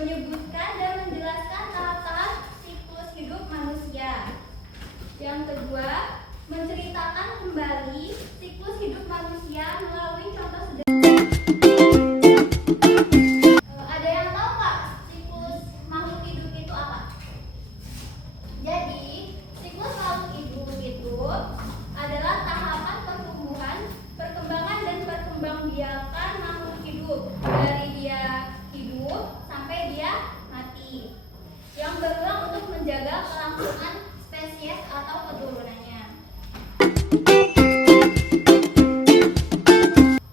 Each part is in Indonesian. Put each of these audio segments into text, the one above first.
menyebutkan dan menjelaskan tahap-tahap siklus hidup manusia. Yang kedua, menceritakan kembali siklus hidup manusia melalui contoh sederhana. Ada yang tahu nggak siklus makhluk hidup itu apa? Jadi, siklus makhluk hidup itu adalah tahapan pertumbuhan, perkembangan dan perkembangbiakan makhluk hidup dari dia hidup sampai dia mati, yang berulang untuk menjaga kelangsungan spesies atau keturunannya.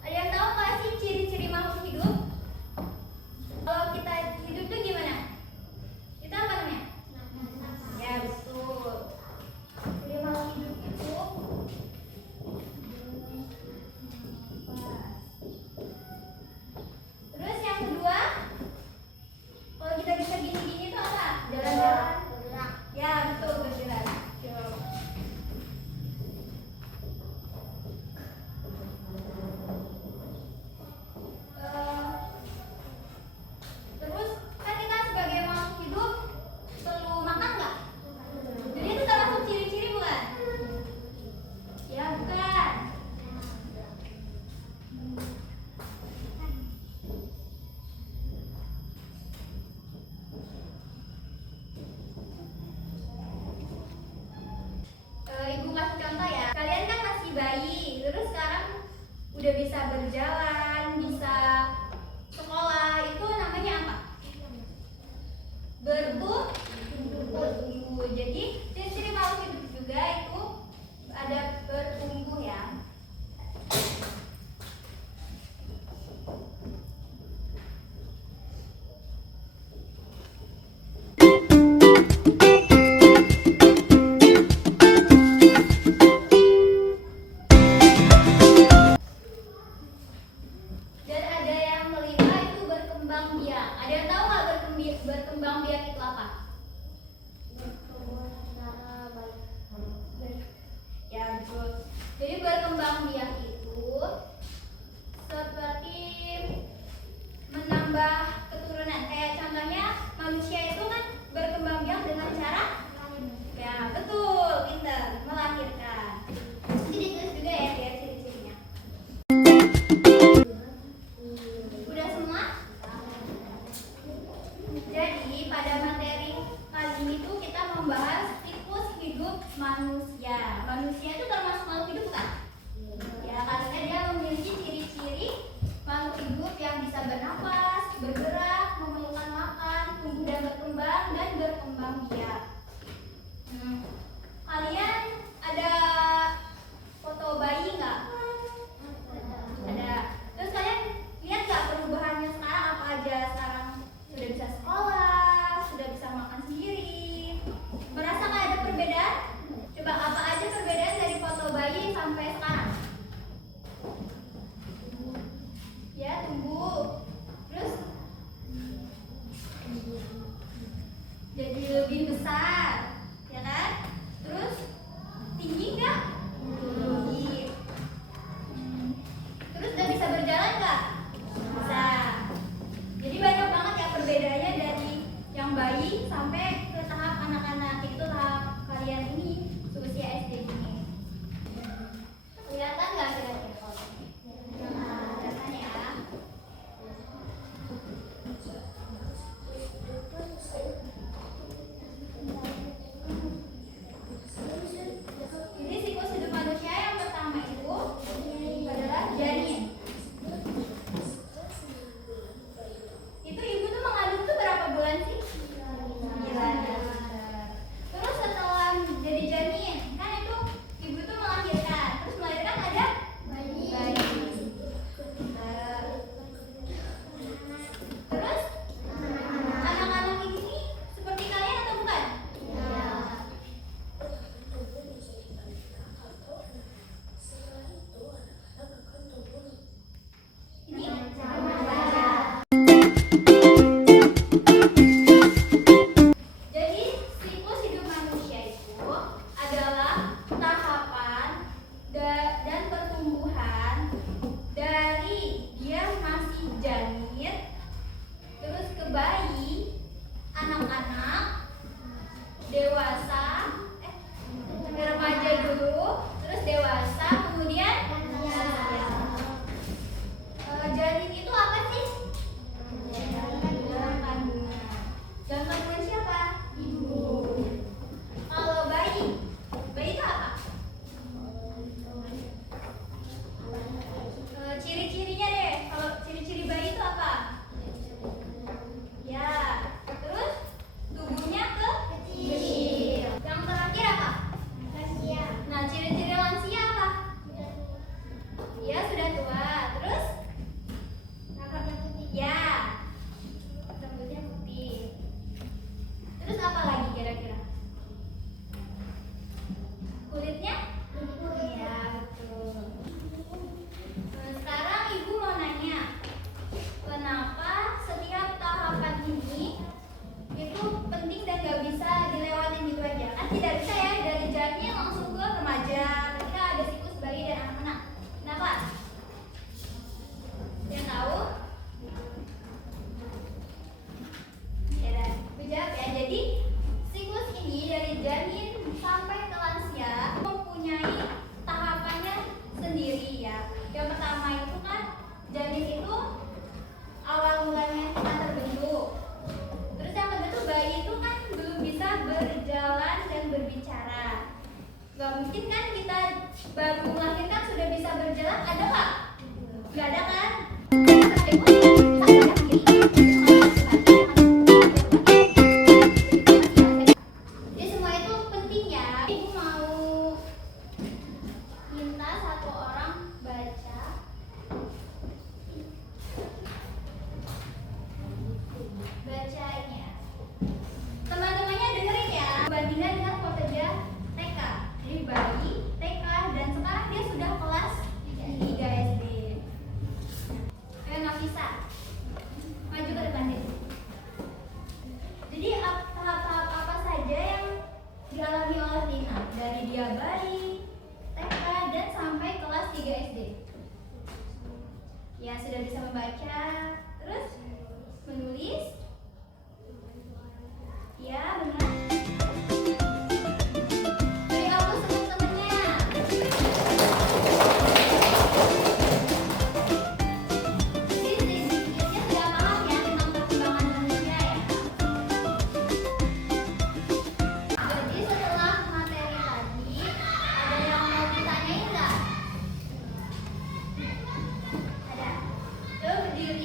Ada yang tahu nggak sih ciri-ciri makhluk hidup? Kalau kita hidup tuh gimana? Kita apa namanya? Ya betul. Ciri makhluk hidup itu terus yang kedua, kalau kita bisa gini-gini itu apa? Jalan-jalan. Ya betul, bergerak. Terus kan kita sebagai makhluk hidup perlu makan nggak? Jadi itu termasuk ciri-ciri bukan? Ya bukan. Ibu kasih contoh ya. Kalian kan masih bayi, terus sekarang udah bisa berjalan, bisa sekolah. Itu namanya apa? Bertumbuh. Jadi ciri-ciri makhluk hidup juga itu ada bertumbuh ya. Dan ada yang kelima itu berkembang biak. Ada yang tahu nggak berkembang biak itu apa? Ya betul. Jadi berkembang biak itu seperti menambah keturunan. Kayak contohnya manusia itu kan berkembang biak dengan cara ya betul, pintar, melahirkan. Nanti ditulis juga ya biar ciri-cirinya. Udah semua? Jadi pada materi kali ini tuh kita membahas siklus hidup manusia. Manusia itu termasuk makhluk hidup kan? Ya, karena dia memiliki ciri-ciri makhluk hidup yang bisa bernapas, bergerak, memerlukan makan, tumbuh dan berkembang, dan berkembang biak. Kalian ada foto bayi nggak? Ada. Terus kalian lihat nggak perubahannya sekarang apa aja? Sekarang sudah bisa sekolah, sudah bisa makan sendiri. Merasa nggak ada perbedaan? Coba apa aja perbedaan dari foto bayi sampai sekarang? Ya, tumbuh. Terus jadi lebih besar, ya kan? Terus tinggi nggak? Tinggi. Terus udah bisa berjalan nggak? Bisa. Jadi banyak banget ya perbedaannya dari yang bayi sampai ke tahap anak-anak, itu tahap kalian ini usia SD ini. Kelihatan nggak kira-kira? Kelihatan ya. Jadi siklus hidup manusia yang pertama itu adalah janin. Itu ibu tuh mengandung tuh berapa bulan sih? 9 ya. Terus setelah jadi janin, kan itu ibu tuh melahirkan. Terus melahirkan ada bayi. Terus anak-anak ini seperti kalian atau bukan? Iya. Ini jadi siklus hidup manusia itu adalah tahapan dan pertumbuhan dari dia masih janin terus ke bayi Nggak ada kan? Jadi semua itu penting ya. Ibu mau minta satu orang baca. Baca ini ya. Teman-temannya dengerin ya. Bandingkan dengan pekerja TK. Jadi bayi, TK, dan sekarang dia sudah kelas 3 SD. Ayo Nafisa, maju ke depan deh. Jadi tahap-tahap apa saja yang dialami oleh Lina dari dia bayi, TK, dan sampai kelas 3 SD. Ya sudah bisa membaca, terus menulis. Ya benar. Beri aku teman-temannya. Jadi sedikitnya sudah paham ya tentang perkembangan manusia ya. Jadi setelah materi tadi, ada yang mau ditanyain nggak? Ada. Coba berdiri.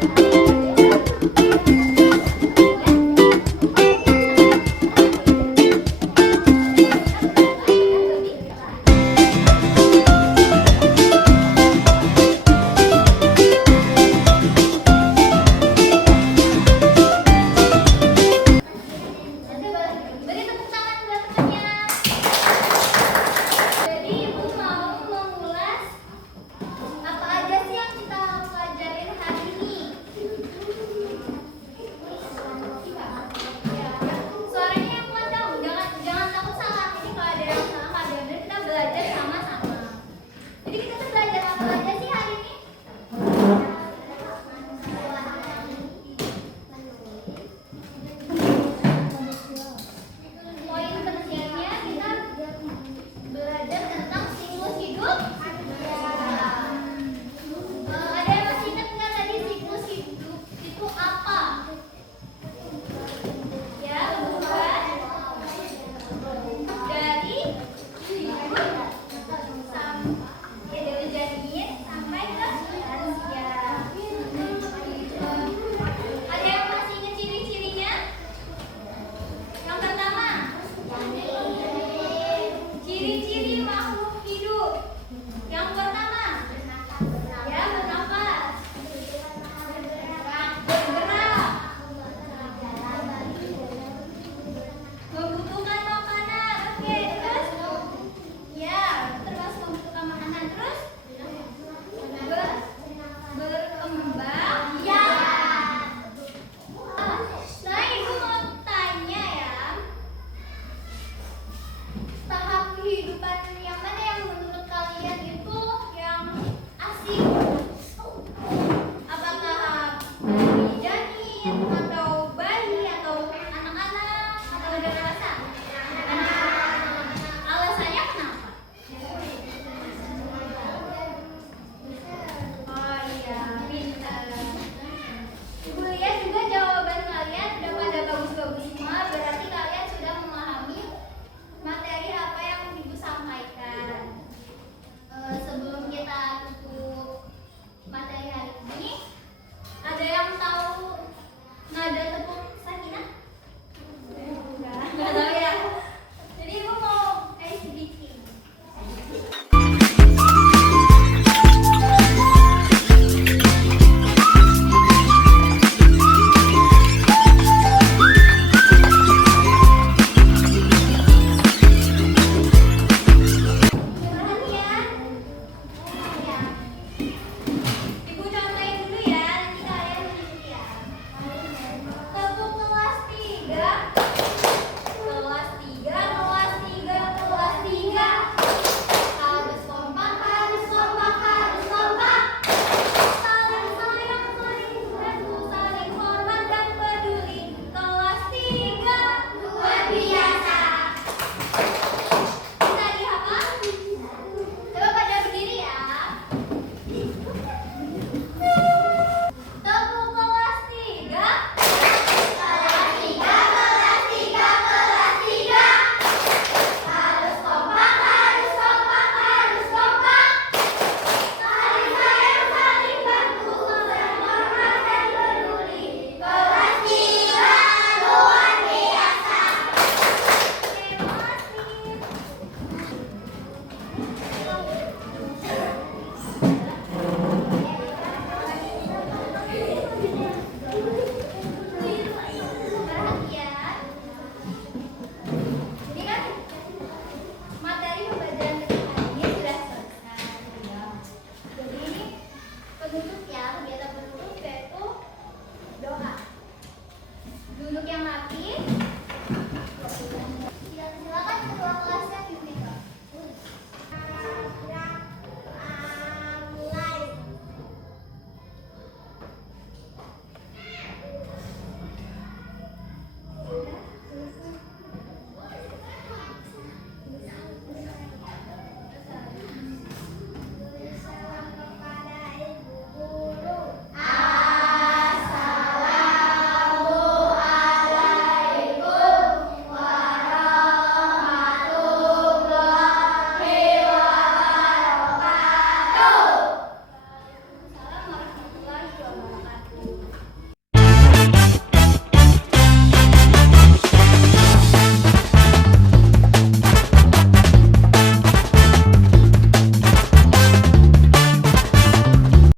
Amin.